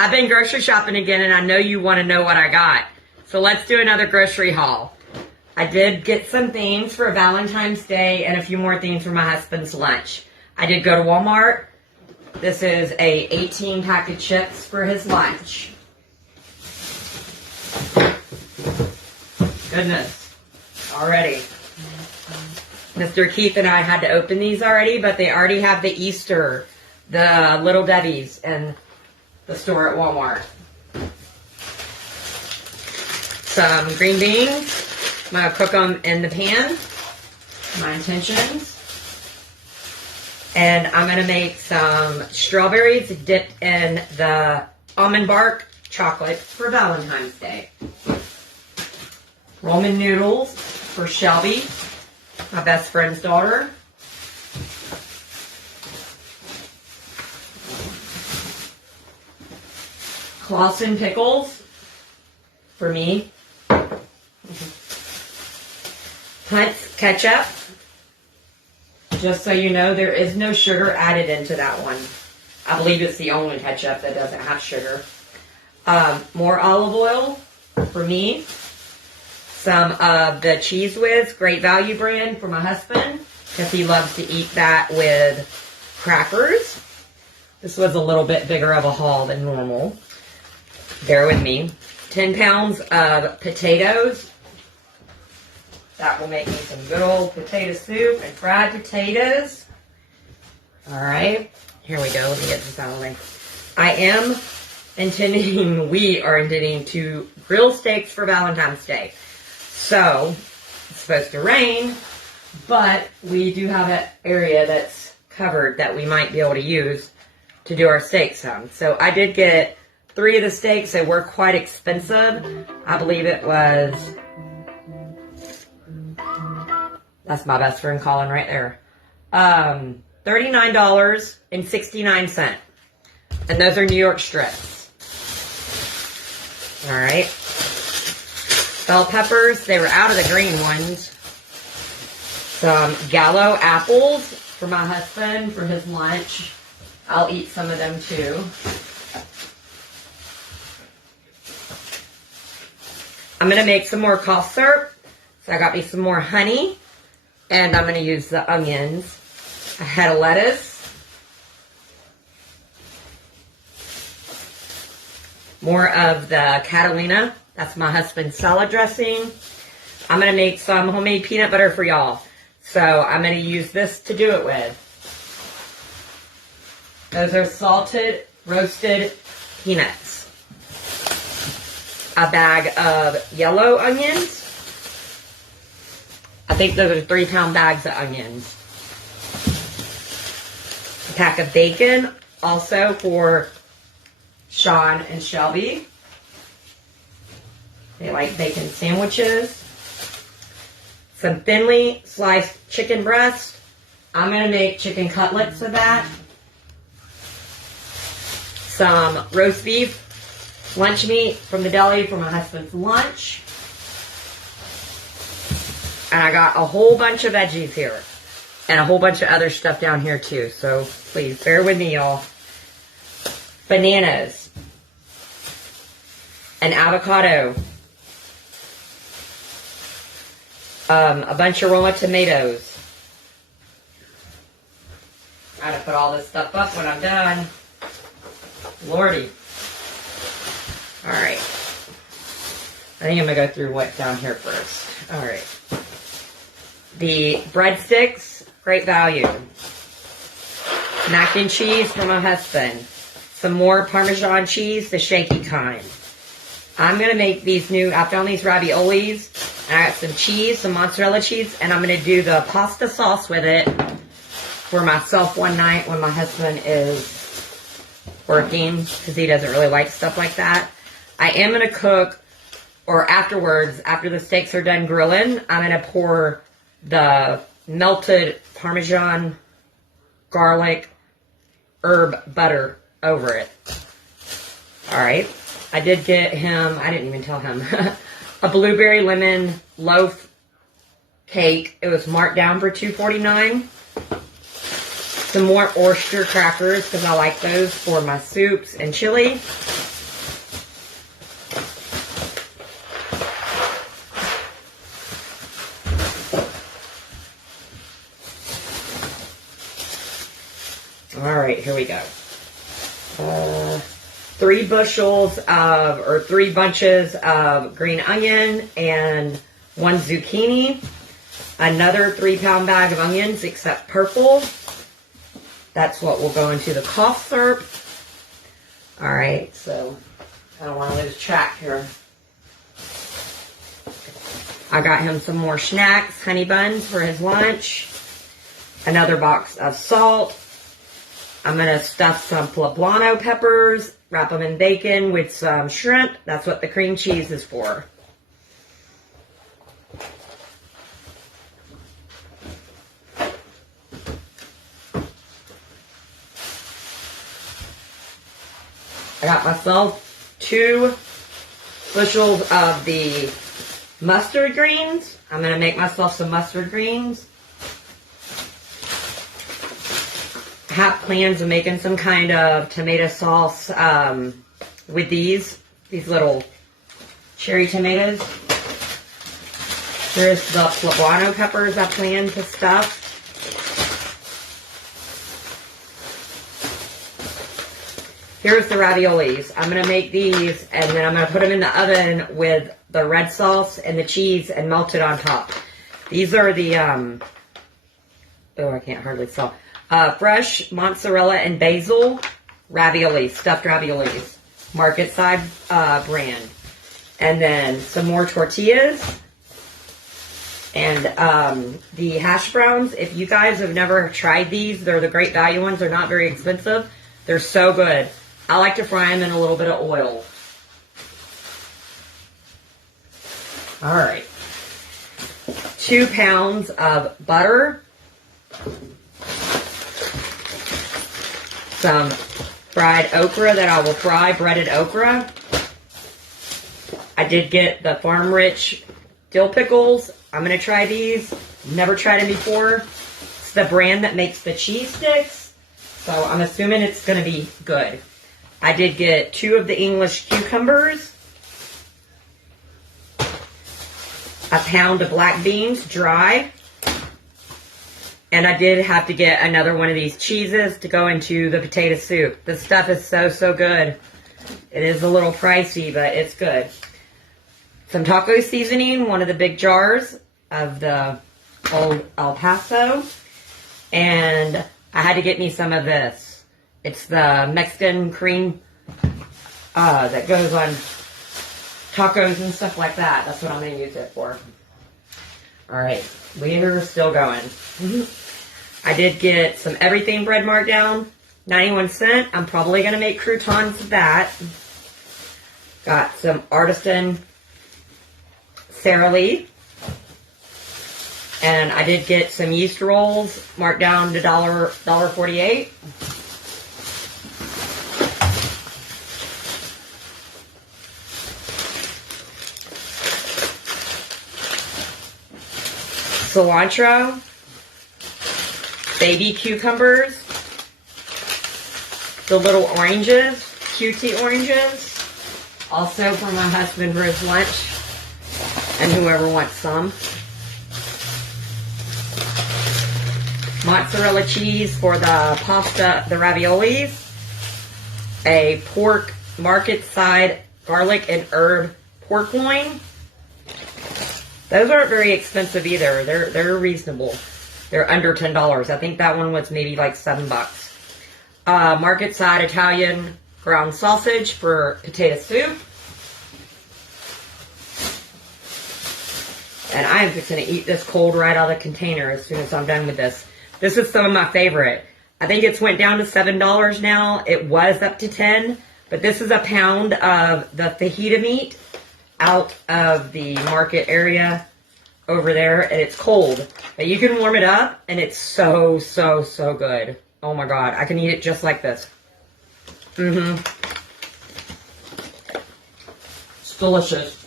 I've been grocery shopping again, and I know you want to know what I got. So let's do another grocery haul. I did get some things for Valentine's Day and a few more things for my husband's lunch. I did go to Walmart. This is a 18 pack of chips for his lunch. Goodness, already. Mr. Keith and I had to open these already, but they already have the Easter, the Little Debbie's in the store at Walmart. Some green beans. I'm going to cook them in the pan. My intentions. And I'm going to make some strawberries dipped in the almond bark chocolate for Valentine's Day. Ramen noodles for Shelby, my best friend's daughter. Clausen pickles for me. Hunt's ketchup. Just so you know, there is no sugar added into that one. I believe it's the only ketchup that doesn't have sugar. More olive oil for me. Some of the Cheese Whiz Great Value brand for my husband, because he loves to eat that with crackers. This was a little bit bigger of a haul than normal. Bear with me. 10 pounds of potatoes. That will make me some good old potato soup and fried potatoes. Alright, here we go. Let me get this out of the way. we are intending to grill steaks for Valentine's Day. So, it's supposed to rain, but we do have an area that's covered that we might be able to use to do our steaks on. So, I did get 3 of the steaks. They were quite expensive. I believe it was... That's my best friend Colin right there. $39.69. And those are New York strips. Alright. Bell peppers. They were out of the green ones. Some Gallo apples for my husband for his lunch. I'll eat some of them too. I'm going to make some more cough syrup. So I got me some more honey. And I'm going to use the onions, a head of lettuce, more of the Catalina, that's my husband's salad dressing. I'm going to make some homemade peanut butter for y'all. So I'm going to use this to do it with. Those are salted, roasted peanuts. A bag of yellow onions. I think those are 3-pound bags of onions. A pack of bacon, also for Sean and Shelby. They like bacon sandwiches. Some thinly sliced chicken breast. I'm going to make chicken cutlets of that. Some roast beef, lunch meat from the deli for my husband's lunch. And I got a whole bunch of veggies here. And a whole bunch of other stuff down here too. So please bear with me, y'all. Bananas. An avocado. A bunch of raw tomatoes. I gotta put all this stuff up when I'm done. Lordy. Alright. I think I'm gonna go through what's down here first. Alright. The breadsticks, Great Value. Mac and cheese for my husband. Some more Parmesan cheese, the shaky kind. I'm going to make these new, I found these raviolis. I got some cheese, some mozzarella cheese, and I'm going to do the pasta sauce with it for myself one night when my husband is working, because he doesn't really like stuff like that. I am going to cook, or afterwards, after the steaks are done grilling, I'm going to pour the melted Parmesan, garlic, herb butter over it. Alright. I did get him, I didn't even tell him, a blueberry lemon loaf cake. It was marked down for $2.49. Some more oyster crackers, because I like those for my soups and chili. we go. 3 bushels of, or 3 bunches of green onion and 1 zucchini. Another 3-pound bag of onions, except purple. That's what will go into the cough syrup. All right, so I don't want to lose track here. I got him some more snacks, honey buns for his lunch. Another box of salt. I'm going to stuff some poblano peppers, wrap them in bacon with some shrimp. That's what the cream cheese is for. I got myself 2 bushels of the mustard greens. I'm going to make myself some mustard greens. I have plans of making some kind of tomato sauce with these little cherry tomatoes. Here's the poblano peppers I plan to stuff. Here's the raviolis. I'm going to make these, and then I'm going to put them in the oven with the red sauce and the cheese and melt it on top. These are the, oh, I can't hardly tell. Fresh mozzarella and basil raviolis, stuffed raviolis. Market side brand. And then some more tortillas. And the hash browns. If you guys have never tried these, they're the great value ones. They're not very expensive. They're so good. I like to fry them in a little bit of oil. All right. 2 pounds of butter. Some fried okra that I will fry, breaded okra. I did get the Farm Rich dill pickles. I'm going to try these. Never tried them before. It's the brand that makes the cheese sticks. So I'm assuming it's going to be good. I did get 2 of the English cucumbers. A pound of black beans, dry. And I did have to get another one of these cheeses to go into the potato soup. This stuff is so, so good. It is a little pricey, but it's good. Some taco seasoning, one of the big jars of the old El Paso. And I had to get me some of this. It's the Mexican cream that goes on tacos and stuff like that. That's what I'm going to use it for. All right, we're still going. I did get some everything bread marked down, 91 cents. I'm probably going to make croutons of that. Got some artisan Sara Lee. And I did get some yeast rolls marked down to $1.48. Cilantro, baby cucumbers, the little oranges, QT oranges, also for my husband for his lunch, and whoever wants some. Mozzarella cheese for the pasta, the raviolis, a pork market side garlic and herb pork loin. Those aren't very expensive either. They're reasonable. They're under $10. I think that one was maybe like $7. Market side Italian ground sausage for potato soup. And I am just going to eat this cold right out of the container as soon as I'm done with this. This is some of my favorite. I think it's went down to $7 now. It was up to $10. But this is a pound of the fajita meat out of the market area over there, and it's cold, but you can warm it up, and it's so, so, so good. Oh my God, I can eat it just like this. It's delicious.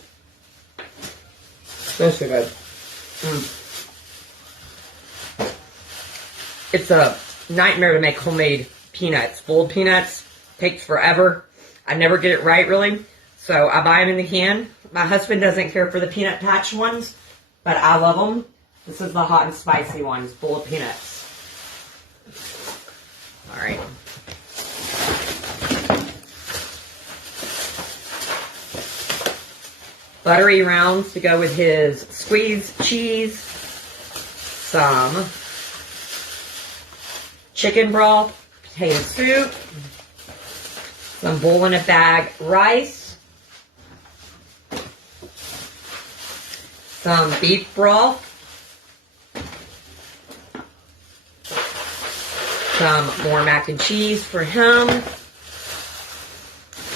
So, so good. It's a nightmare to make homemade peanuts. Boiled peanuts takes forever. I never get it right, really. So I buy them in the can. My husband doesn't care for the peanut patch ones, but I love them. This is the hot and spicy ones, full of peanuts. All right. buttery rounds to go with his squeezed cheese, some chicken broth, potato soup, some bowl in a bag rice, some beef broth, some more mac and cheese for him.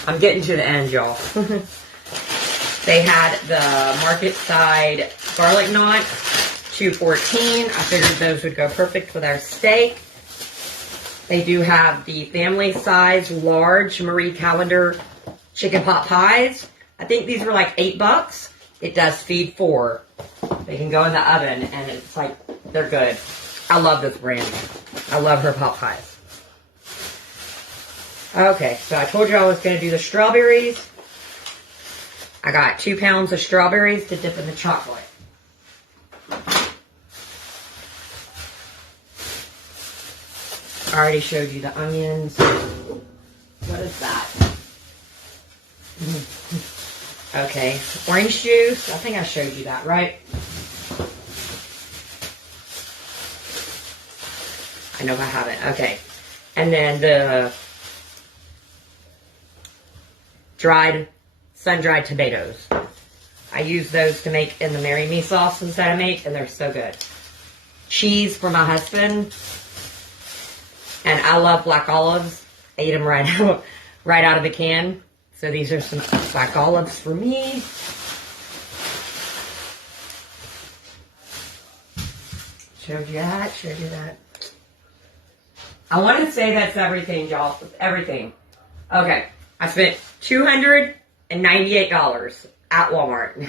I'm getting to the end, y'all. They had the market side garlic knots, $2.14. I figured those would go perfect with our steak. They do have the family size large Marie Callender chicken pot pies. I think these were like $8. It does feed 4. They can go in the oven and it's like, they're good. I love this brand. I love her pot pies. Okay, so I told you I was going to do the strawberries. I got 2 pounds of strawberries to dip in the chocolate. I already showed you the onions. What is that? Okay, orange juice. I think I showed you that, right? I know I haven't. Okay. And then the sun-dried tomatoes. I use those to make in the Marry Me sauces that I make, and they're so good. Cheese for my husband. And I love black olives. I eat them right out of the can. So these are some black olives for me. Showed you that. I want to say that's everything, y'all. Everything. Okay. I spent $298 at Walmart.